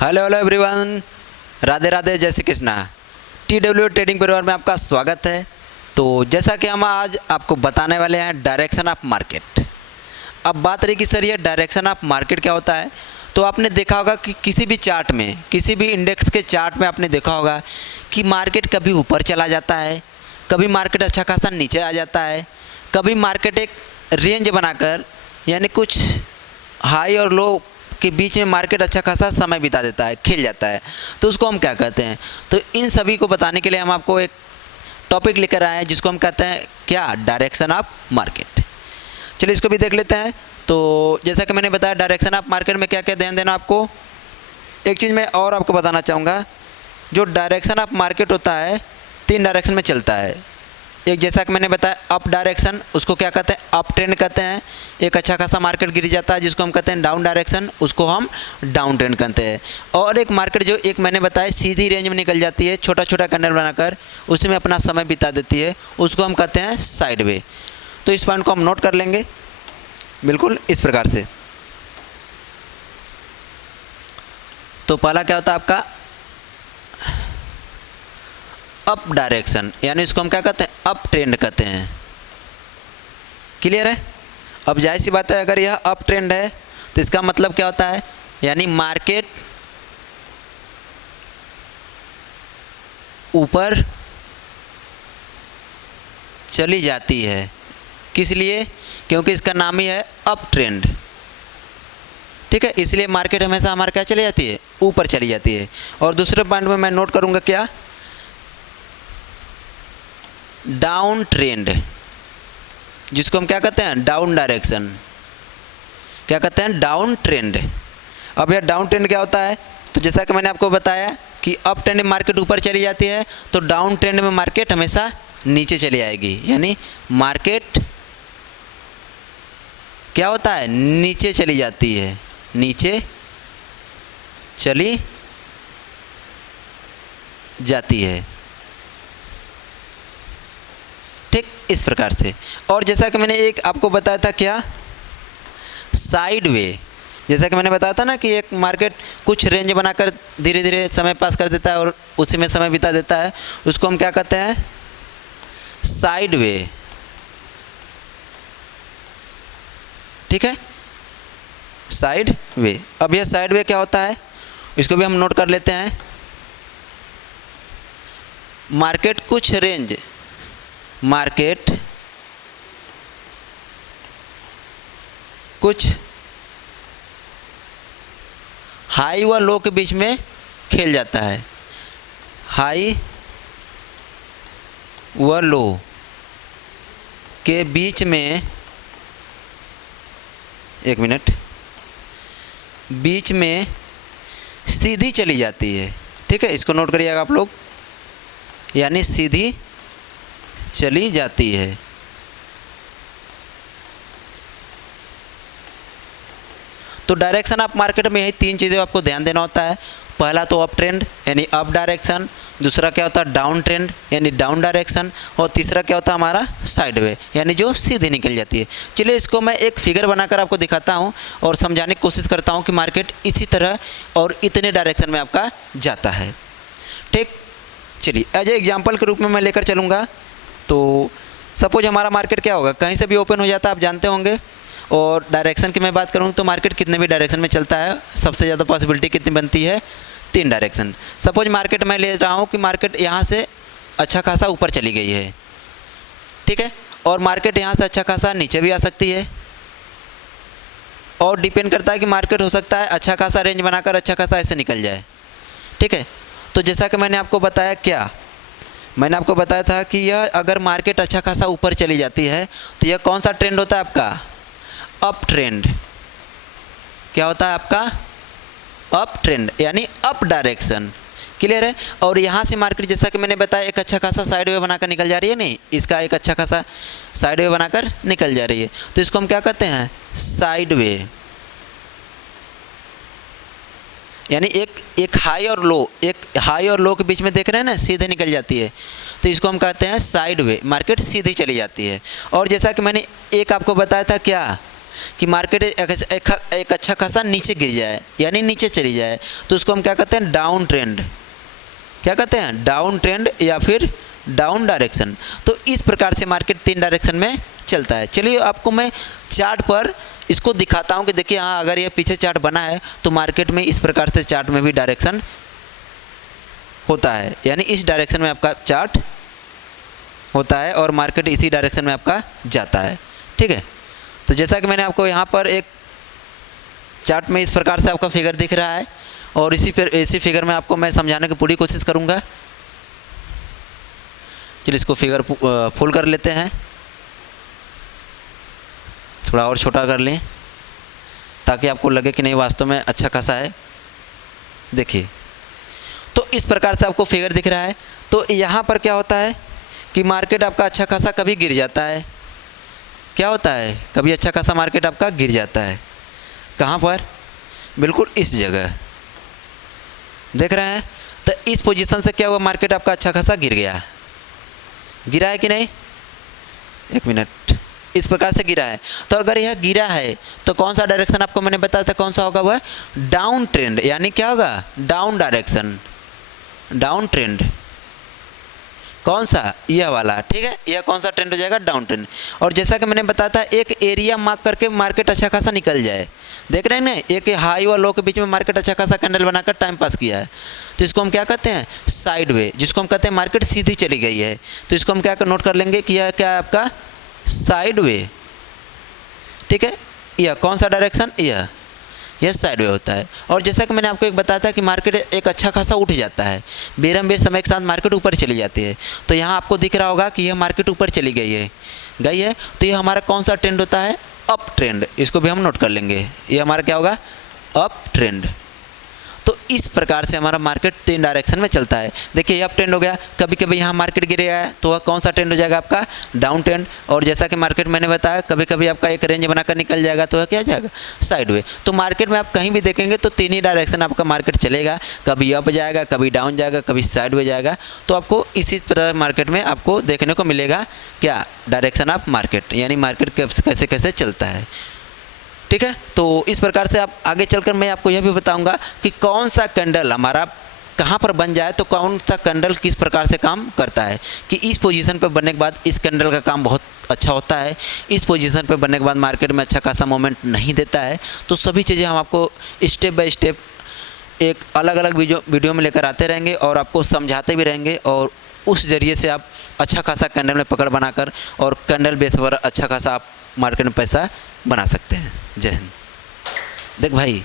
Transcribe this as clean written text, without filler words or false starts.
Hello hello everyone, Radhe Radhe, जय Shri Krishna. TW trading परिवार में आपका स्वागत है। तो जैसा कि हम आज आपको बताने वाले हैं डायरेक्शन ऑफ मार्केट। अब बात रही कि सर ये डायरेक्शन ऑफ मार्केट क्या होता है। तो आपने देखा होगा कि किसी भी चार्ट में, किसी भी इंडेक्स के चार्ट में आपने देखा होगा कि मार्केट कभी ऊपर चला जाता है, कभी मार्केट अच्छा खासा नीचे आ जाता है, कभी मार्केट एक रेंज बनाकर यानी कुछ हाई और लो के बीच में मार्केट अच्छा खासा समय बिता देता है, खिल जाता है। तो उसको हम क्या कहते हैं। तो इन सभी को बताने के लिए हम आपको एक टॉपिक लेकर आए हैं जिसको हम कहते हैं क्या, डायरेक्शन ऑफ मार्केट। चलिए इसको भी देख लेते हैं। तो जैसा कि मैंने बताया डायरेक्शन ऑफ मार्केट में क्या क्या ध्यान देना आपको। एक चीज़ मैं और आपको बताना चाहूँगा, जो डायरेक्शन ऑफ मार्केट होता है 3 डायरेक्शन में चलता है। एक जैसा कि मैंने बताया अप डायरेक्शन, उसको क्या कहते हैं, अप ट्रेंड कहते हैं। एक अच्छा खासा मार्केट गिर जाता है जिसको हम कहते हैं डाउन डायरेक्शन, उसको हम डाउन ट्रेंड कहते हैं। और एक मार्केट जो एक मैंने बताया सीधी रेंज में निकल जाती है, छोटा छोटा कैंडल बनाकर उसमें अपना समय बिता देती है, उसको हम कहते हैं साइड वे। तो इस पॉइंट को हम नोट कर लेंगे बिल्कुल इस प्रकार से। तो पहला क्या होता है आपका अप डायरेक्शन, यानी इसको हम क्या कहते हैं, अप ट्रेंड कहते हैं। क्लियर है। अब जाहिर सी बात है, अगर यह अप ट्रेंड है तो इसका मतलब क्या होता है, यानी मार्केट ऊपर चली जाती है। किस लिए? क्योंकि इसका नाम ही है अप ट्रेंड। ठीक है, इसलिए मार्केट हमेशा हमारे क्या चली जाती है, ऊपर चली जाती है। और दूसरे पॉइंट में मैं नोट करूंगा क्या, डाउन ट्रेंड, जिसको हम क्या कहते हैं, डाउन डायरेक्शन। क्या कहते हैं, डाउन ट्रेंड। अब यह डाउन ट्रेंड क्या होता है, तो जैसा कि मैंने आपको बताया कि अप ट्रेंड में मार्केट ऊपर चली जाती है, तो डाउन ट्रेंड में मार्केट हमेशा नीचे चली आएगी। यानी मार्केट क्या होता है, नीचे चली जाती है, नीचे चली जाती है। ठीक इस प्रकार से। और जैसा कि मैंने एक आपको बताया था क्या, साइड वे। जैसा कि मैंने बताया था ना कि एक मार्केट कुछ रेंज बनाकर धीरे धीरे समय पास कर देता है और उसी में समय बिता देता है, उसको हम क्या कहते हैं, साइड वे। ठीक है, साइड वे। अब यह साइड वे क्या होता है, इसको भी हम नोट कर लेते हैं। मार्केट कुछ रेंज, मार्केट कुछ हाई व लो के बीच में खेल जाता है। हाई व लो के बीच में, एक मिनट, बीच में सीधी चली जाती है। ठीक है, इसको नोट करिएगा आप लोग, यानी सीधी चली जाती है। तो डायरेक्शन ऑफ मार्केट में यही 3 चीज़ें आपको ध्यान देना होता है। पहला तो अप ट्रेंड यानी अप डायरेक्शन, दूसरा क्या होता है डाउन ट्रेंड यानी डाउन डायरेक्शन, और तीसरा क्या होता है हमारा साइड वे यानी जो सीधे निकल जाती है। चलिए इसको मैं एक फिगर बनाकर आपको दिखाता हूँ और समझाने की कोशिश करता हूँ कि मार्केट इसी तरह और इतने डायरेक्शन में आपका जाता है। ठीक, चलिए एज ए एग्जाम्पल के रूप में मैं लेकर चलूँगा। तो सपोज हमारा मार्केट क्या होगा, कहीं से भी ओपन हो जाता है, आप जानते होंगे। और डायरेक्शन की मैं बात करूँ तो मार्केट कितने भी डायरेक्शन में चलता है, सबसे ज़्यादा पॉसिबिलिटी कितनी बनती है, 3 डायरेक्शन। सपोज मार्केट मैं ले रहा हूँ कि मार्केट यहाँ से अच्छा खासा ऊपर चली गई है, ठीक है, और मार्केट यहाँ से अच्छा खासा नीचे भी आ सकती है। और डिपेंड करता है कि मार्केट हो सकता है अच्छा खासा रेंज बनाकर अच्छा खासा ऐसे निकल जाए। ठीक है, तो जैसा कि मैंने आपको बताया क्या, मैंने आपको बताया था कि यह अगर मार्केट अच्छा खासा ऊपर चली जाती है तो यह कौन सा ट्रेंड होता है आपका, अप ट्रेंड। क्या होता है आपका, अप ट्रेंड यानी अप डायरेक्शन। क्लियर है। और यहाँ से मार्केट जैसा कि मैंने बताया एक अच्छा खासा साइड वे बनाकर निकल जा रही है, नहीं, इसका एक अच्छा खासा साइड वे बनाकर निकल जा रही है, तो इसको हम क्या कहते हैं, साइड वे। यानी एक हाई और लो, एक हाई और लो के बीच में देख रहे हैं ना, सीधे निकल जाती है, तो इसको हम कहते हैं साइड वे, मार्केट सीधी चली जाती है। और जैसा कि मैंने एक आपको बताया था क्या, कि मार्केट एक अच्छा खासा नीचे गिर जाए यानी नीचे चली जाए, तो उसको हम क्या कहते हैं, डाउन ट्रेंड। क्या कहते हैं, डाउन ट्रेंड या फिर डाउन डायरेक्शन। तो इस प्रकार से मार्केट 3 डायरेक्शन में चलता है। चलिए आपको मैं चार्ट पर इसको दिखाता हूँ कि देखिए हाँ, अगर ये पीछे चार्ट बना है तो मार्केट में इस प्रकार से चार्ट में भी डायरेक्शन होता है, यानी इस डायरेक्शन में आपका चार्ट होता है और मार्केट इसी डायरेक्शन में आपका जाता है। ठीक है, तो जैसा कि मैंने आपको यहाँ पर एक चार्ट में इस प्रकार से आपका फिगर दिख रहा है और इसी फिगर में आपको मैं समझाने की पूरी कोशिश करूँगा। चलिए इसको फिगर फुल कर लेते हैं, थोड़ा और छोटा कर लें ताकि आपको लगे कि नहीं वास्तव में अच्छा खासा है। देखिए तो इस प्रकार से आपको फिगर दिख रहा है। तो यहाँ पर क्या होता है कि मार्केट आपका अच्छा खासा कभी गिर जाता है। क्या होता है, कभी अच्छा खासा मार्केट आपका गिर जाता है। कहाँ पर, बिल्कुल इस जगह देख रहे हैं। तो इस पोजीशन से क्या हुआ, मार्केट आपका अच्छा खासा गिर गया, गिरा है कि नहीं, एक मिनट, इस प्रकार से गिरा है। तो अगर यह गिरा है तो कौन सा डायरेक्शन आपको मैंने बताया था कौन सा होगा, वह डाउन ट्रेंड, यानी क्या होगा, डाउन डायरेक्शन, डाउन ट्रेंड। कौन सा, यह वाला। ठीक है, यह कौन सा ट्रेंड हो जाएगा, डाउन ट्रेंड। और जैसा कि मैंने बताया था एक एरिया मार्क करके मार्केट अच्छा खासा निकल जाए। देख रहे हैं ना, एक हाई और लो के बीच में मार्केट अच्छा खासा कैंडल बनाकर टाइम पास किया है, तो इसको हम क्या कहते हैं, साइड वे, जिसको हम कहते हैं मार्केट सीधी चली गई है। तो इसको हम क्या नोट कर लेंगे कि यह क्या है आपका साइड वे। ठीक है, यह कौन सा डायरेक्शन, यह साइड वे होता है। और जैसा कि मैंने आपको एक बताया था कि मार्केट एक अच्छा खासा उठ जाता है, बेरम बेर समय के साथ मार्केट ऊपर चली जाती है। तो यहाँ आपको दिख रहा होगा कि यह मार्केट ऊपर चली गई है। तो यह हमारा कौन सा ट्रेंड होता है, अप ट्रेंड। इसको भी हम नोट कर लेंगे, यह हमारा क्या होगा, अप ट्रेंड। तो इस प्रकार से हमारा मार्केट 3 डायरेक्शन में चलता है। देखिए ये अप ट्रेंड हो गया, कभी कभी यहाँ मार्केट गिरेगा है तो वह कौन सा ट्रेंड हो जाएगा, आपका डाउन ट्रेंड। और जैसा कि मार्केट मैंने बताया कभी कभी आपका एक रेंज बनाकर निकल जाएगा तो वह क्या जाएगा, साइड वे। तो मार्केट में आप कहीं भी देखेंगे तो 3 ही डायरेक्शन आपका मार्केट चलेगा, कभी अप जाएगा, कभी डाउन जाएगा, कभी साइड वे जाएगा। तो आपको इसी तरह मार्केट में आपको देखने को मिलेगा क्या, डायरेक्शन ऑफ मार्केट, यानी मार्केट कैसे कैसे चलता है। ठीक है, तो इस प्रकार से आप आगे चलकर मैं आपको यह भी बताऊंगा कि कौन सा कैंडल हमारा कहाँ पर बन जाए तो कौन सा कैंडल किस प्रकार से काम करता है, कि इस पोजीशन पर बनने के बाद इस कैंडल का काम बहुत अच्छा होता है, इस पोजीशन पर बनने के बाद मार्केट में अच्छा खासा मोमेंट नहीं देता है। तो सभी चीज़ें हम आपको स्टेप बाय स्टेप एक अलग अलग वीडियो में लेकर आते रहेंगे और आपको समझाते भी रहेंगे, और उस ज़रिए से आप अच्छा खासा कैंडल में पकड़ बनाकर और कैंडल बेस पर अच्छा खासा आप मार्केट में पैसा बना सकते हैं। जय हिंद। देख भाई,